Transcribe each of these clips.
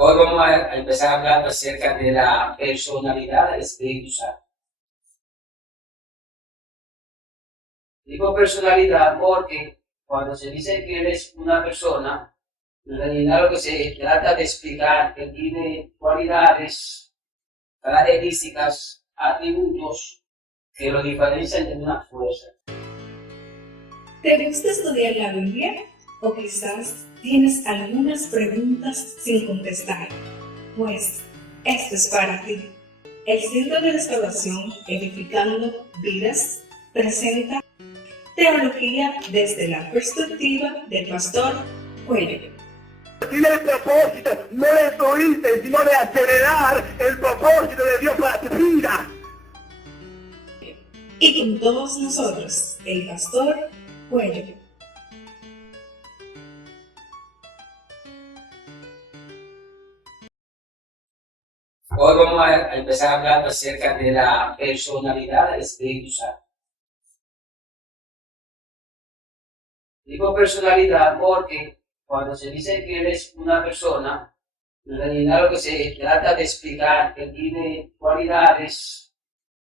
Hoy vamos a empezar hablando acerca de la personalidad del Espíritu Santo. Digo personalidad porque cuando se dice que eres una persona, en realidad lo que se trata de explicar que tiene cualidades, características, atributos que lo diferencian de una fuerza. ¿Te gusta estudiar la Biblia? ¿O quizás tienes algunas preguntas sin contestar? Pues esto es para ti. El Centro de Restauración Edificando Vidas presenta Teología desde la perspectiva del Pastor Cuello. Tiene el propósito, no de egoísta, sino de acelerar el propósito de Dios para tu vida. Y con todos nosotros, el Pastor Cuello. Hoy vamos a empezar hablando acerca de la personalidad del Espíritu Santo. Digo personalidad porque cuando se dice que eres una persona, en realidad lo que se trata de explicar que tiene cualidades,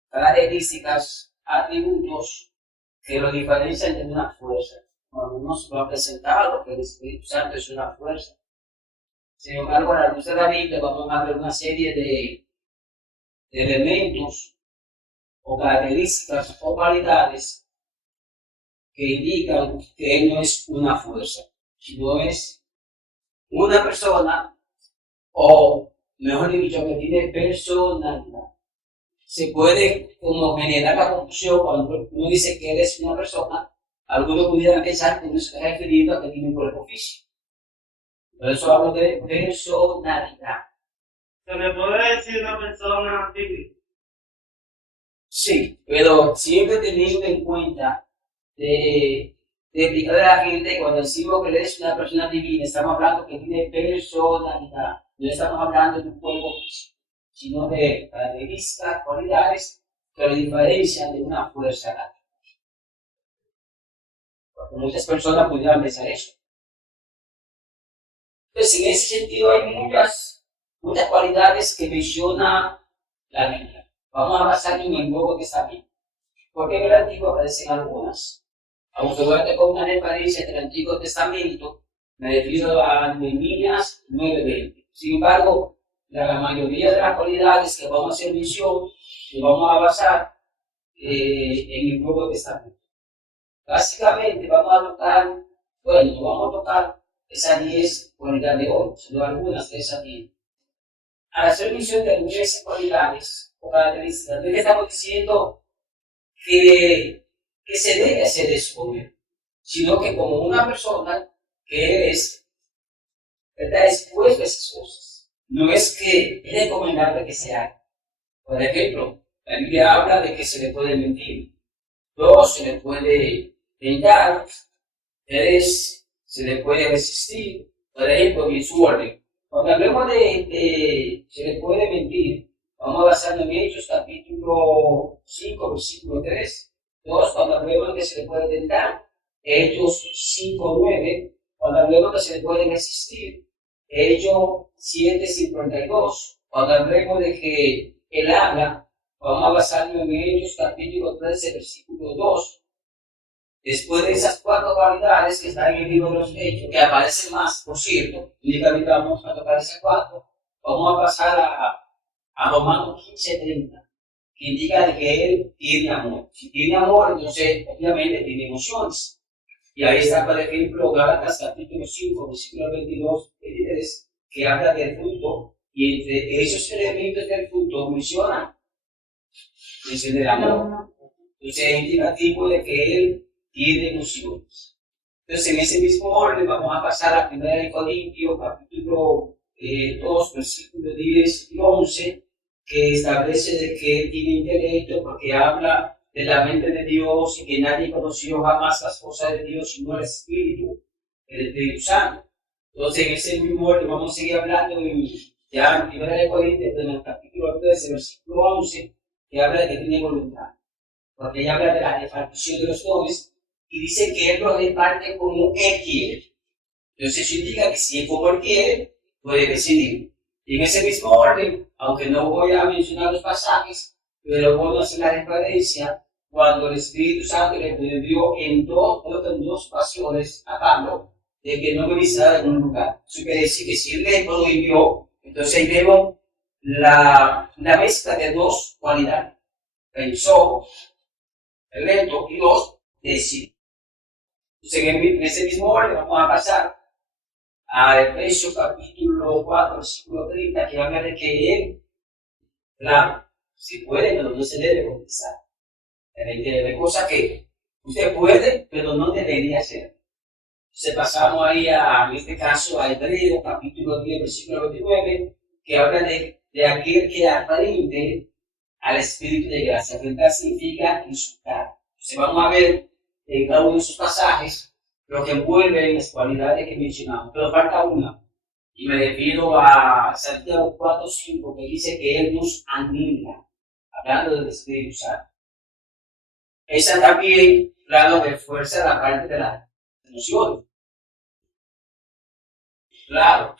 características, atributos que lo diferencian de una fuerza. Algunos lo han presentado que el Espíritu Santo es una fuerza. Sin embargo, a la luz de la Biblia vamos a ver una serie de elementos o características o cualidades que indican que él no es una fuerza, sino es una persona, o mejor dicho, que tiene personalidad. Se puede como generar la confusión cuando uno dice que él es una persona. Algunos pudieran pensar que uno se está refiriendo a que tiene un cuerpo físico. Por eso hablo de personalidad. ¿Se me puede decir una persona física? Sí, pero siempre teniendo en cuenta de explicarle a la gente cuando decimos que él es una persona divina, estamos hablando que tiene personalidad. No estamos hablando de un cuerpo físico, sino de características, cualidades que lo diferencian de una fuerza natural. Porque muchas personas pudieran pensar eso. Entonces, en ese sentido hay muchas cualidades que menciona la Biblia. Vamos a basarnos en el Nuevo Testamento, porque en el Antiguo aparecen algunas. Aunque voy a tener una referencia del Antiguo Testamento, me refiero a Nehemías 9:20. Sin embargo, la mayoría de las cualidades que vamos a hacer mención, que vamos a basar en el Nuevo Testamento. Básicamente vamos a tocar esas 10 cualidades de hoy, sino algunas de esas 10. Al hacer mención de algunas de esas cualidades o características, no es que estamos diciendo que se debe hacer eso, sino que como una persona que es, ¿verdad?, expuesto a esas cosas. No es que es recomendable que se haga. Por ejemplo, la Biblia habla de que se le puede mentir. 2, se le puede tentar. 3, se le puede resistir. Por ejemplo, en su orden. Cuando hablemos de se le puede mentir, vamos a basarnos en Hechos capítulo 5, versículo 3. 2, cuando hablemos de que se le puede tentar, Hechos 5:9. Cuando hablemos de que se le puede resistir, Hechos 7:52. Cuando hablemos de que él habla, vamos a basarnos en Hechos capítulo 13, versículo 2. Después de esas 4 cualidades que están en el libro de los Hechos, que aparecen más, por cierto, únicamente vamos a tocar esas 4, vamos a pasar a Romanos 15:30. Que indica de que él tiene amor. Si tiene amor, entonces obviamente tiene emociones. Y ahí está, por ejemplo, Gálatas capítulo 5, versículo 22, 23, que habla del fruto, y entre esos elementos del fruto menciona el amor. Entonces es indicativo de que él tiene emociones. Entonces en ese mismo orden vamos a pasar a 1 Corintios capítulo 2, versículos 10 y 11, que establece de que él tiene intelecto porque habla de la mente de Dios y que nadie conoció jamás las cosas de Dios sino el Espíritu Santo. Entonces en ese mismo orden vamos a seguir hablando ya en 1 Corintios, en el capítulo 13, versículo 11, que habla de que tiene voluntad. Porque ella habla de la repartición de los dones y dice que él los reparte como él quiere. Entonces eso indica que si es como él quiere, puede decidir. Y en ese mismo orden, aunque no voy a mencionar los pasajes, pero puedo hacer la referencia cuando el Espíritu Santo le pidió en dos ocasiones a Pablo de que no me visitara en un lugar. Eso quiere decir que si él le prohibió, entonces ahí vemos la mezcla de dos cualidades. Pensó, lento, y dos, decidió. Entonces en ese mismo orden vamos a pasar a Efesios capítulo 4, versículo 30, que habla de que él, claro, si puede, pero no se debe contestar. De cosas que usted puede, pero no debería hacer. Entonces pasamos ahí en este caso a Hebreos capítulo 10, versículo 29, que habla de aquel que aprende al Espíritu de gracia. Aprender significa insultar. Entonces vamos a ver en cada uno de esos pasajes lo que envuelve las cualidades que mencionamos. Pero falta una. Y me refiero a Santiago 4:5, que dice que Él nos anima, hablando del Espíritu Santo. Esa también, claro, refuerza la parte de las emociones. Claro,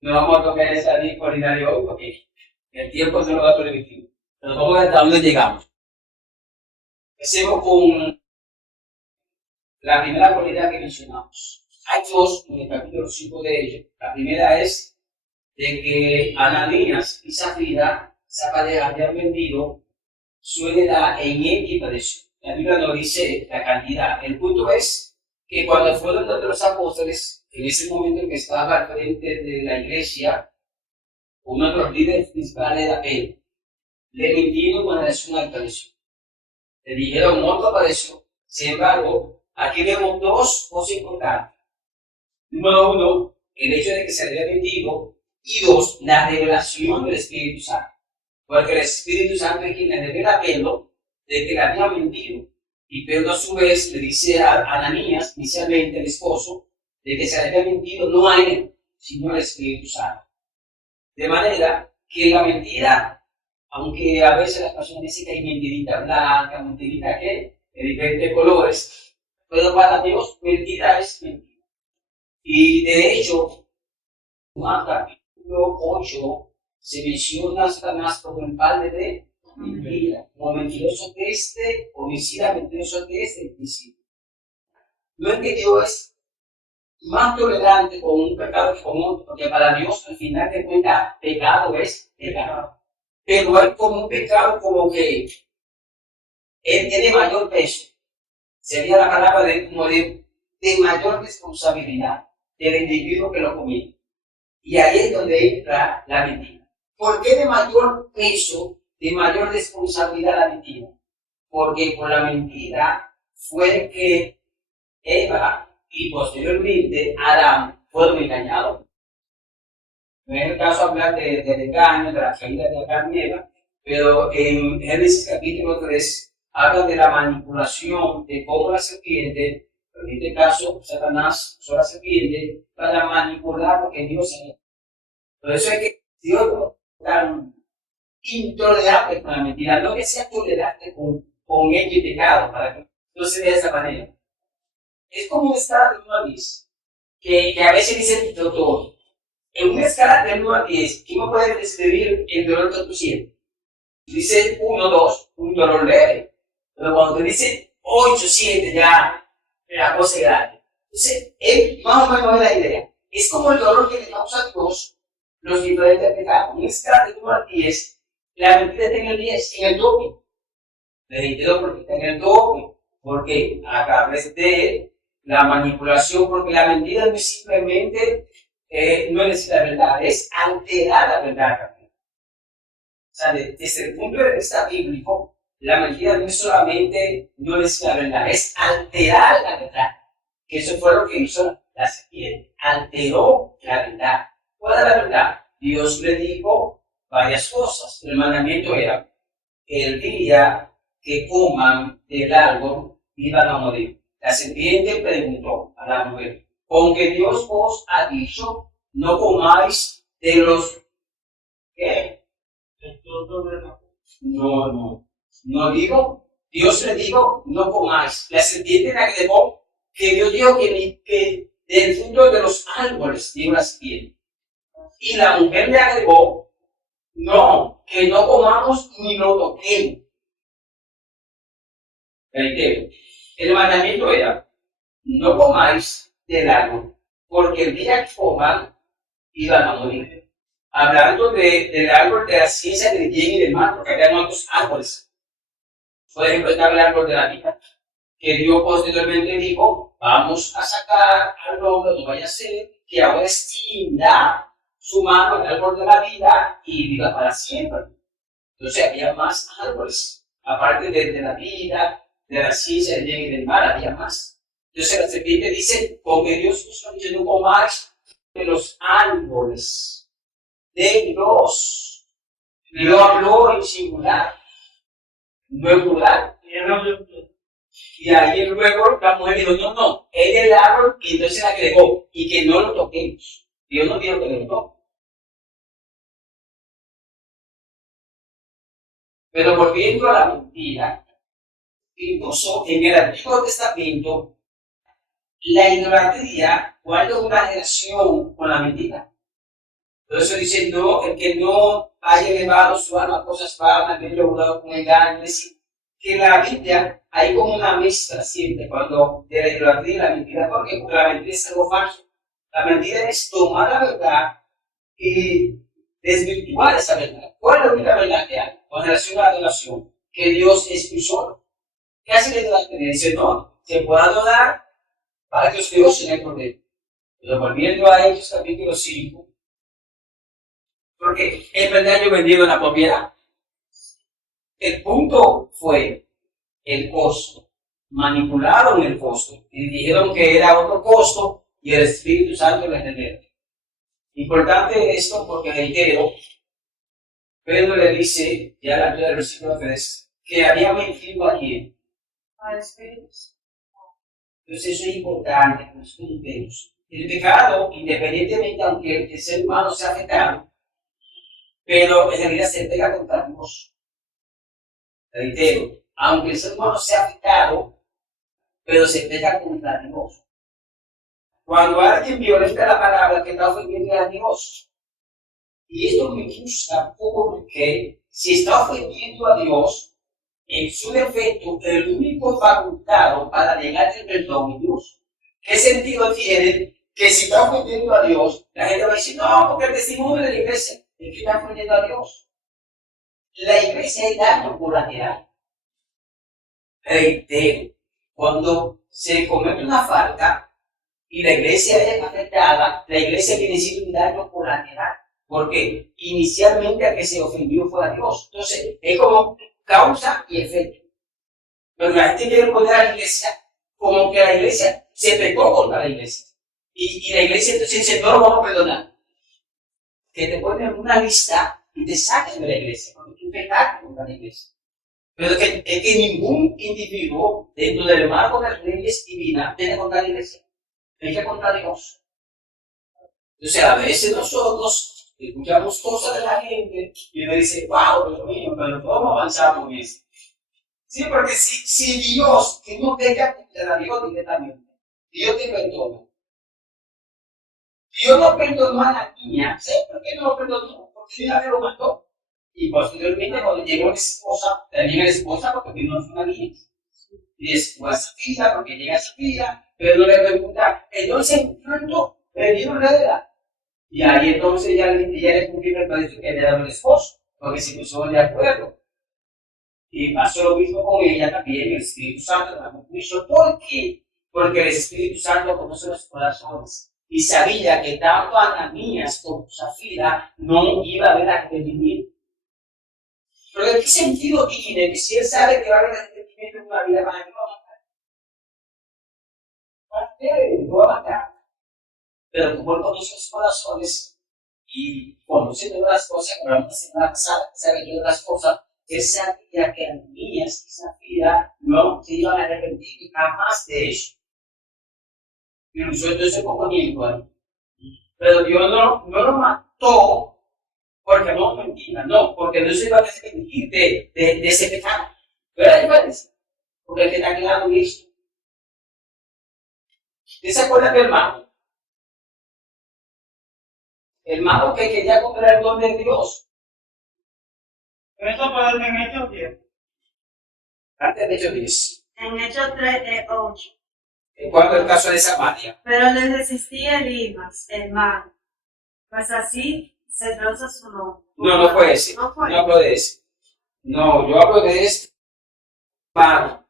no vamos a tocar esa cualidad de hoy porque el tiempo se lo va a permitir. Pero vamos a ver hasta dónde llegamos. Empecemos con la primera cualidad que mencionamos. Hay dos en el capítulo 5 de ellos. La primera es de que Ananías y Zafira, esa pareja, habían vendido su heredad en X precio. La Biblia no dice la cantidad. El punto es que cuando fueron de los apóstoles, en ese momento en que estaba al frente de la iglesia, uno de los líderes principales era Pedro. Le mintieron con relación al precio. Le dijeron otro precio. Sin embargo, aquí vemos dos cosas importantes. Número uno, el hecho de que se le había mentido. Y dos, la revelación del Espíritu Santo. Porque el Espíritu Santo es quien le revela a Pedro de que le había mentido. Y Pedro a su vez le dice a Ananías, inicialmente el esposo, de que se le había mentido no a él, sino al Espíritu Santo. De manera que la mentira, aunque a veces las personas dicen que hay mentirita blanca, mentirita que de diferentes colores, pero para Dios mentira es mentira. Y de hecho, Juan capítulo 8 se menciona a Satanás como el padre de mentira, como mentiroso de este, homicida, mentiroso de este, principio. No es que Dios es más tolerante con un pecado que con otro, porque para Dios al final de cuentas pecado es pecado. Pero es como un pecado como que él tiene mayor peso. Sería la palabra de mayor responsabilidad del individuo que lo comete. Y ahí es donde entra la mentira. ¿Por qué de mayor peso, de mayor responsabilidad la mentira? Porque por la mentira fue que Eva y posteriormente Adán fueron engañados. No es el caso hablar del engaño, de la caída de Adán y Eva, pero en Génesis capítulo 3 habla de la manipulación de cómo la serpiente, en este caso Satanás usó la serpiente para manipular lo que Dios había. Por eso es que Dios es tan intolerable con la mentira, no que sea tolerante con ello y pecado, para que no se vea de esa manera. Es como una escala de 1 a 10, que a veces dice el doctor, en una escala de 1 a 10, ¿quién me puede describir el dolor que tú sientes? Dice 1, 2, un dolor leve, pero cuando te dice 8, 7, ya la cosa es grande. Entonces, más o menos es la idea. Es como el dolor que le causa a Dios los diferentes pecados. En una escala de 1 a 10, la mentira está en el 10, en el doble. Le reitero porque está en el doble, porque a través de la manipulación, porque la mentira no es simplemente, no es decir la verdad, es alterar la verdad también. O sea, desde el punto de vista bíblico, la mentira no es solamente no decir la verdad, es alterar la verdad. Que eso fue lo que hizo la serpiente, alteró la verdad. ¿Cuál era la verdad? Dios le dijo varias cosas. El mandamiento era, el día que coman del árbol, iban a morir. La serpiente preguntó a la mujer, ¿con que Dios os ha dicho, no comáis de los... ¿qué? No digo, Dios le dijo, no comáis. La serpiente agregó que Dios dijo que del fruto de los árboles dijo la serpiente. Y la mujer le agregó, no, que no comamos ni lo toquemos. Reitero, el mandamiento era, no comáis del árbol, porque el día que coman, iban a morir. Hablando del árbol de la ciencia del bien y del mal, porque había otros árboles. Por ejemplo, estaba el árbol de la vida, que Dios posteriormente dijo, vamos a sacar al hombre, no vaya a ser que ahora extienda su mano al árbol de la vida y viva para siempre. Entonces había más árboles, aparte de la vida, de la ciencia del bien y del mal, había más. Entonces la serpiente dice, porque Dios nos ha dicho no comáis de los árboles de Dios. Lo habló en singular, no en plural. Y ahí luego la mujer dijo, no, es del árbol, y entonces le agregó, y que no lo toquemos. Dios no dijo que lo toque. Pero volviendo a la mentira, incluso en el Antiguo Testamento, la idolatría guarda una relación con la mentira. Por eso dice, no, el que no haya elevado su alma a cosas vanas, que haya jurado con engaño. Es decir, que en la Biblia hay como una mezcla siempre cuando de la idolatría y la mentira. ¿Por qué? Porque la mentira es algo falso. La mentira es tomar la verdad y desvirtuar esa verdad. ¿Cuál es la única verdad que hay con relación a la adoración? Que Dios es muy solo. ¿Qué hace la idolatría? Dice, no, se puede adorar para que os dioses no hay problema. Pero volviendo a Hechos capítulo 5, porque es verdad yo vendido la propiedad. El punto fue el costo, manipularon el costo y dijeron que era otro costo y el Espíritu Santo les reveló. Importante esto porque reitero, Pedro le dice, ya en el versículo 3, que había mentido a quién. Al Espíritu. Entonces eso es importante que nos preguntemos. El pecado, independientemente, aunque el ser humano sea afectado, pero en realidad se pega contra Dios. Reitero, aunque el ser humano sea afectado, pero se pega contra Dios. Cuando alguien violenta la palabra que está ofendiendo a Dios, y esto me gusta porque si está ofendiendo a Dios, en su defecto, el único facultado para llegar al perdón es Dios. ¿Qué sentido tiene que si está ofendiendo a Dios, la gente va a decir, no, porque el testimonio de la iglesia es que está ofendiendo a Dios? La iglesia es daño colateral. Reitero, cuando se comete una falta y la iglesia es afectada, la iglesia viene siendo un daño colateral. Porque inicialmente a que se ofendió fue a Dios. Entonces, es como causa y efecto. Pero la gente quiere poner a la iglesia como que la iglesia se pecó contra la iglesia. Y la iglesia entonces dice, no lo vamos a perdonar. Que te ponen una lista y te saquen de la iglesia, porque tú pecaste contra la iglesia. Pero es que ningún individuo dentro del marco de las leyes divinas tiene contra la iglesia. Tiene contra Dios. Entonces a veces nosotros escuchamos cosas de la gente y uno dice, wow, Dios mío, pero ¿cómo avanzamos en eso? Sí, porque si Dios, que no tenga contra Dios directamente, Dios te perdona. Dios no perdonó a la niña, ¿sí? ¿Por qué no lo perdonó? Porque Dios lo mató. Y posteriormente, cuando llegó la esposa, también la esposa, porque primero fue una niña. Y después Safira, porque llega Safira, pero no le pregunta, entonces, ¿cuánto perdieron la edad? Y ahí entonces ella le cumplió el precio que le daba el esposo, porque se pusieron de acuerdo. Y pasó lo mismo con ella también, el Espíritu Santo la cumplió. ¿Por qué? Porque el Espíritu Santo conoce los corazones y sabía que tanto Ananías como Zafira no iba a haber arrepentimiento. Pero ¿en qué sentido tiene que si él sabe que va a haber arrepentimiento en una vida, para que lo va a matar? ¿Para qué lo va a matar? Pero como él conoce los corazones y conoce todas las cosas, que hablamos la semana pasada, sabe todas las cosas, él sabía que Ananías y Zafira no se iban a arrepentir jamás de eso. Y nosotros se componiendo ahí. Pero Dios no lo mató porque no mentira, no, porque no se iba a arrepentir de ese pecado. Pero hay diferencia, porque el que está claro en esto. ¿Usted se acuerda, mi hermano? hermano que quería comprar el don de Dios. Eso puede ser en Hechos 10. Antes de Hechos 10. En Hechos 3, 8. En cuanto al caso de Samaria. Pero le resistía Elimas, hermano, pues así se traduce su nombre. No fue ese. No fue. No hablo de ese. No, yo hablo de este hermano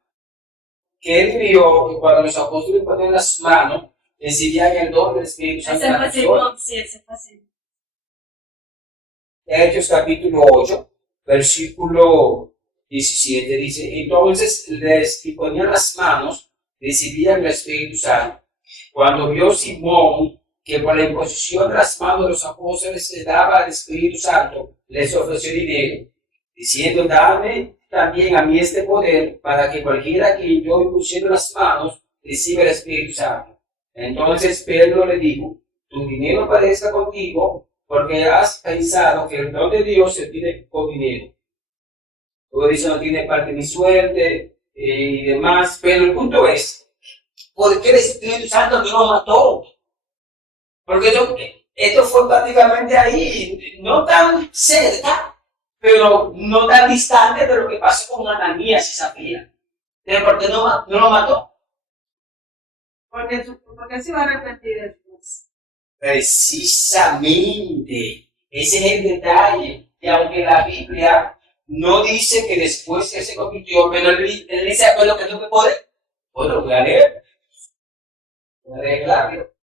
que él vio que cuando los apóstoles ponían las manos, recibían el don del Espíritu Santo. Ese fue Simón, sí, ese fue Simón. Hechos capítulo 8, versículo 17 dice, entonces les ponían las manos, recibían el Espíritu Santo. Cuando vio Simón que por la imposición de las manos de los apóstoles se daba el Espíritu Santo, les ofreció dinero, diciendo, dame también a mí este poder para que cualquiera que yo impusiera las manos reciba el Espíritu Santo. Entonces Pedro le dijo, tu dinero parezca contigo, porque has pensado que el don de Dios se tiene con dinero. Luego dice, no tiene parte ni suerte y demás, pero el punto es, ¿por qué el Espíritu Santo no lo mató? Porque esto fue prácticamente ahí, no tan cerca, pero no tan distante de lo que pasó con Ananías y Zafira. ¿De por qué no lo mató? Porque se iba a arrepentir después. Precisamente, ese es el detalle. Y aunque la Biblia no dice que después él se convirtió, pero él dice, lo que tengo que poder. Bueno, lo voy a leer. Voy a leer claro.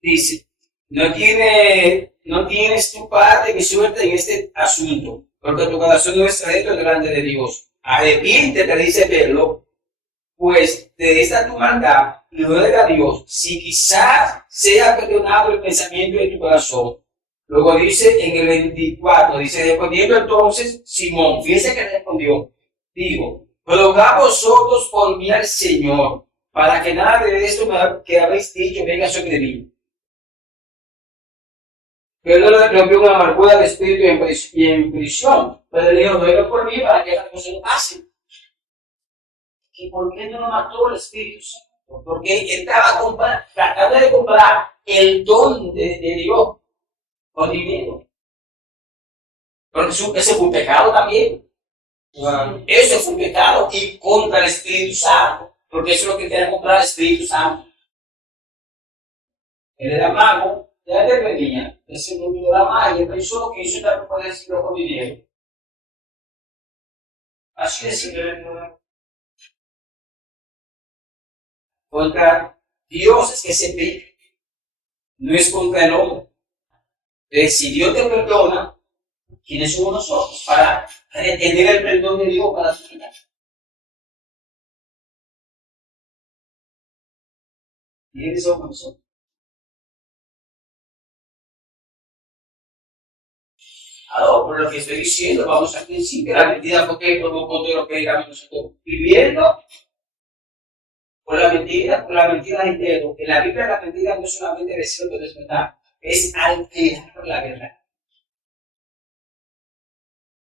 Dice, no tienes tu parte ni suerte en este asunto, porque tu corazón no es recto delante de Dios. Arrepiéntete, dice Pedro, pues de esta tu maldad, y ruega a Dios, si quizás sea perdonado el pensamiento de tu corazón. Luego dice en el 24, dice, respondiendo entonces Simón, fíjese que respondió, digo, rogad vosotros por mí al Señor, para que nada de esto que habéis dicho venga sobre mí. Pero no le rompió una amargura de espíritu y en prisión. Pero le dijo, ruega por mí para que las cosas no pasen. ¿Y por qué no lo mató el Espíritu Santo? Porque estaba tratando de comprar el don de Dios con dinero. Porque ese fue un pecado también. Eso fue un pecado y contra el Espíritu Santo. Porque eso es lo que quería comprar el Espíritu Santo. Él era mago. Ya te venía, ese mundo de la magia, pensó que eso también puede decirlo con dinero. Así de simple. Contra Dios es que se pide, no es contra el hombre. Entonces, si Dios te perdona, ¿quiénes somos nosotros para retener el perdón de Dios para tu vida? ¿Quiénes somos nosotros? Ahora, por lo que estoy diciendo, vamos al principio, la mentira fue que provocó todo lo que digamos nosotros viviendo por la mentira entero. En la Biblia la mentira no es solamente decir lo que es verdad, es alterar la verdad.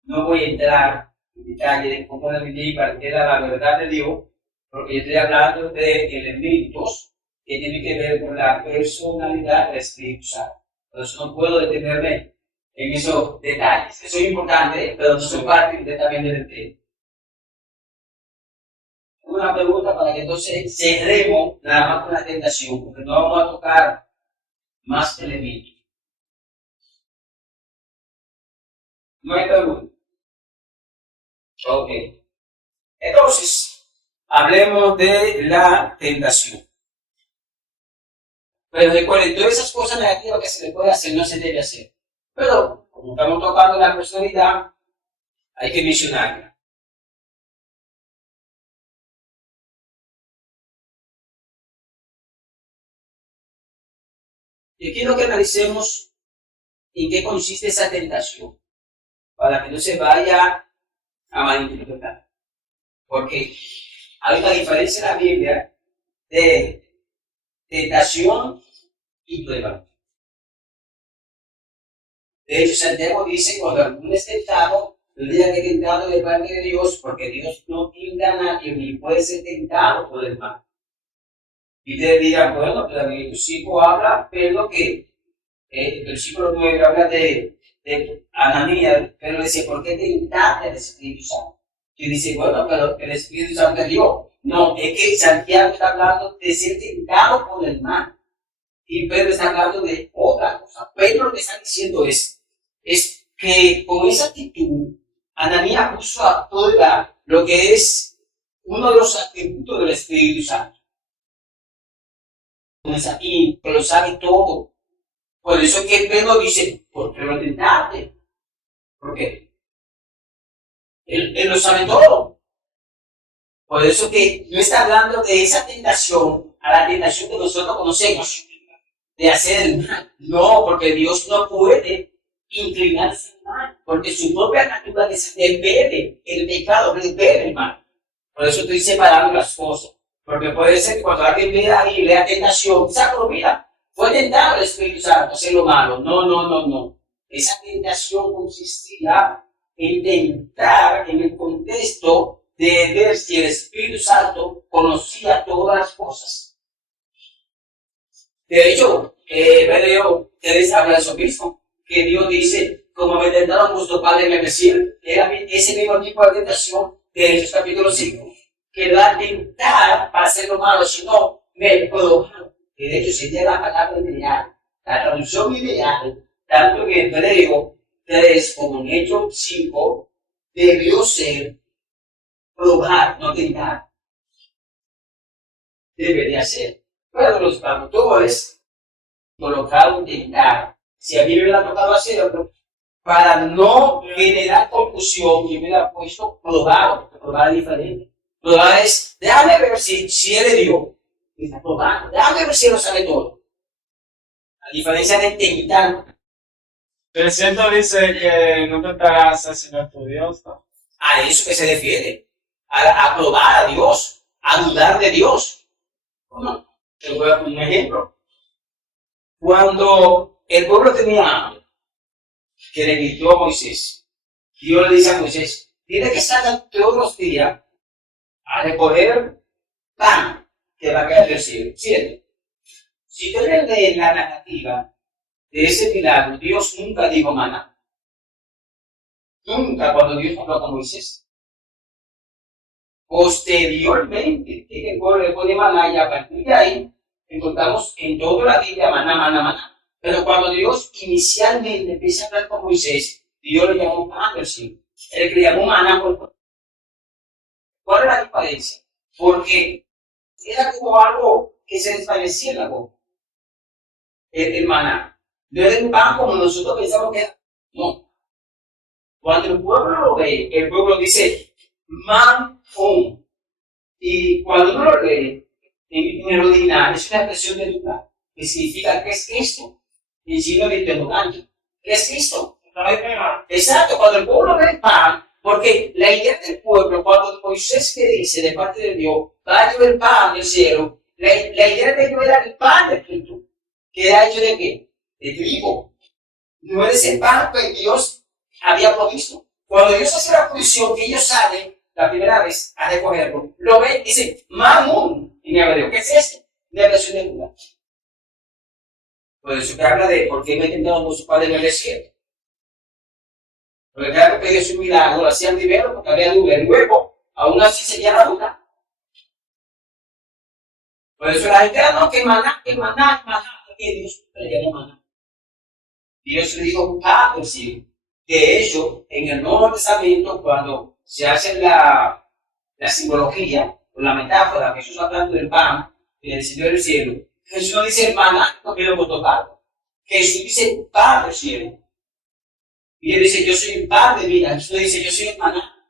No voy a entrar en detalle de cómo la mentira altera la verdad de Dios, porque yo estoy hablando de elementos que tienen que ver con la personalidad del Espíritu Santo. Por eso no puedo detenerme en esos detalles. Eso es importante, pero no son parte directamente del tema. Una pregunta para que entonces cerremos nada más con la tentación, porque no vamos a tocar más elementos. ¿No hay pregunta? Ok. Entonces, hablemos de la tentación. Pero recuerden, todas esas cosas negativas que se le puede hacer no se debe hacer. Pero, como estamos tocando la personalidad, hay que mencionarla. Yo quiero que analicemos en qué consiste esa tentación, para que no se vaya a malinterpretar. Porque hay una diferencia en la Biblia de tentación y prueba. De hecho, Santiago dice, cuando alguno es tentado, no diga que es tentado de parte de Dios, porque Dios no tienta a nadie ni puede ser tentado por el mal. Y te dirán, bueno, pero mi hijo habla, pero que el versículo 9 habla de Ananías, pero dice, ¿por qué tentaste al Espíritu Santo? Y dice, bueno, pero el Espíritu Santo es Dios. No, es que Santiago está hablando de ser tentado por el mal. Y Pedro está hablando de otra cosa. Pedro lo que está diciendo es que con esa actitud, Ananías puso a prueba lo que es uno de los atributos del Espíritu Santo. Y que lo sabe todo. Por eso que Pedro dice, ¿por qué lo tentaste? ¿Por qué? Él lo sabe todo. Por eso que no está hablando de esa tentación a la tentación que nosotros conocemos, de hacer el mal. No, porque Dios no puede inclinarse al mal, porque su propia naturaleza depende el pecado, depende el mal. Por eso estoy separando las cosas. Porque puede ser que cuando alguien vea ahí, lea tentación, saca vida. Fue tentado el Espíritu Santo a hacer lo malo. No. Esa tentación consistía en tentar en el contexto de ver si el Espíritu Santo conocía todas las cosas. De hecho, Pedro habla de eso mismo, que Dios dice, como me tentaron vuestro padre en el desierto, era ese mismo tipo de tentación de Hechos capítulo 5, que lo va a tentar para hacer lo malo, sino me probaron. Que de hecho se lleva la palabra ideal, la traducción ideal, tanto en Hebreo 3 como en Hechos 5, debió ser probar, no tentar. Debería ser. Pero los traductores colocaron tentar. Si a mí me hubiera tocado hacerlo, para no generar confusión, yo me hubiera puesto probar es diferente. Probar es, déjame ver si él es Dios. Está probando, déjame ver si él lo sabe todo. A diferencia de tentar. 300 dice que no tentarás al Señor tu Dios, ¿no? A eso que se refiere. A probar a Dios, a dudar de Dios. ¿Cómo? Te voy a poner un ejemplo. Cuando el pueblo tenía hambre, que le gritó a Moisés, Dios le dice a Moisés, tiene que salgan todos los días a recoger pan que va a caer del cielo. ¿Cierto? Si tú lees la narrativa de ese milagro, Dios nunca dijo maná. Nunca cuando Dios habló con Moisés. Posteriormente, el pueblo le pone maná y a partir de ahí encontramos en toda la Biblia maná. Pero cuando Dios inicialmente empieza a hablar con Moisés, Dios le llamó pan del cielo. Él le llamó maná. ¿Cuál es la diferencia? Porque era como algo que se desvanecía en la boca. El maná. No era el pan como nosotros pensamos que era. No. Cuando el pueblo lo ve, el pueblo dice man. Y cuando uno lo lee en el original, es una expresión de duda, que significa, ¿qué es esto? En signo de interrogante. ¿Qué es esto? Exacto, cuando el pueblo ve el pan, porque la idea del pueblo, cuando Moisés le dice de parte de Dios, va a llover pan del cielo, la idea de ellos era el pan del Cristo, que era hecho de qué? De trigo. No es el pan que Dios había provisto. Cuando Dios hace la provisión, que ellos salen la primera vez a recogerlo, lo ven y dicen, Mamun, en hebreo, ¿qué es esto? Una versión de duda. Por eso que habla de por qué me tentaron con su padre en el desierto. Porque claro que Dios un milagro, lo hacían primero porque había duda, y luego, aún así seguía la duda. Por eso la gente no, que maná, porque Dios le llamó maná. Dios le dijo, del cielo. De hecho, en el Nuevo Testamento, cuando se hace la simbología o la metáfora, Jesús hablando del pan y del Señor del cielo, Jesús no dice maná porque lo hemos tocado. Jesús dice pan del cielo. Y él dice, yo soy el pan de vida. Jesús dice, yo soy el maná.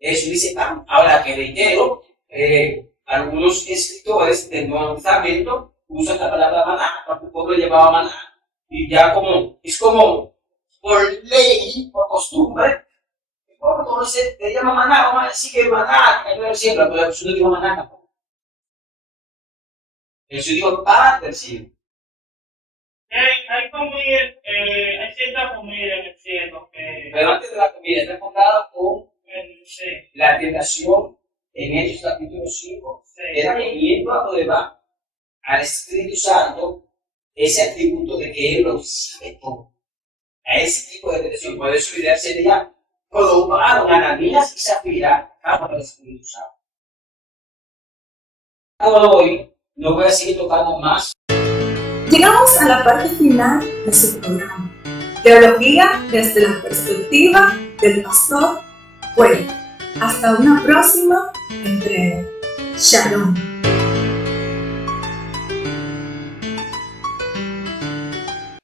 Jesús dice pan. Ahora que reitero, algunos escritores del Nuevo Testamento usan la palabra maná, porque el pueblo llevaba maná. Y ya es como por ley, por costumbre, el pueblo conoce, le llama maná, vamos a decir que maná cayó del cielo, pero Jesús no dijo maná tampoco. Jesús dijo pan del cielo. Hay cierta comida en el cielo que... Pero antes de la comida está enfocada con la tentación en Hechos capítulo 5. Era viniendo a prueba al Espíritu Santo ese atributo de que Él lo sabe todo. A ese tipo de tentación puede olvidarse de ella. Probaron Ananías y Zafira por el Espíritu Santo. Hoy no voy a seguir tocando más. Llegamos a la parte final de su programa. Teología desde la perspectiva del pastor Pueblo. Hasta una próxima entrega. Shalom.